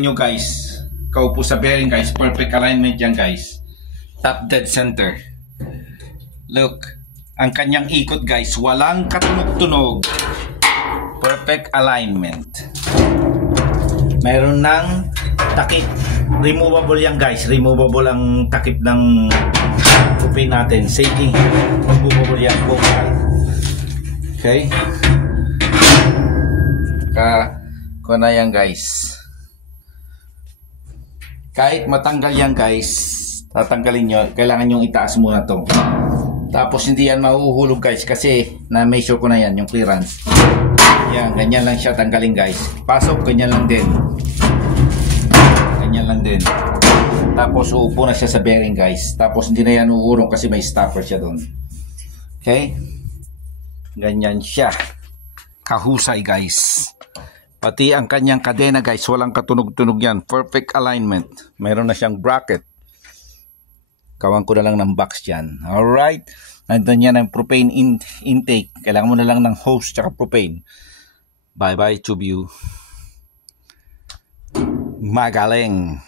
nyo guys, kaupo sa bearing guys, perfect alignment yan guys, top dead center. Look, ang kanyang ikot guys, walang katunog-tunog, perfect alignment. Meron ng takip, removable yan guys, removable ang takip ng kupin natin, safety, removable yan po. Okay, ko na yan guys. Kahit matanggal yan guys, tatanggalin nyo, kailangan nyo itaas muna to. Tapos hindi yan mahuhulog guys, kasi na-measure ko na yan yung clearance. Yan, ganyan lang siya tanggalin guys. Pasok, ganyan lang din. Ganyan lang din. Tapos uupo na siya sa bearing guys. Tapos hindi na yan uurong kasi may stopper siya doon. Okay? Ganyan siya. Kahusay guys. Pati ang kanyang kadena guys, walang katunog-tunog yan. Perfect alignment. Mayroon na siyang bracket. Kawan ko na lang ng box yan. Alright. Nandun yan ang propane intake. Kailangan mo na lang ng hose tsaka propane. Bye bye tube you. Magaling.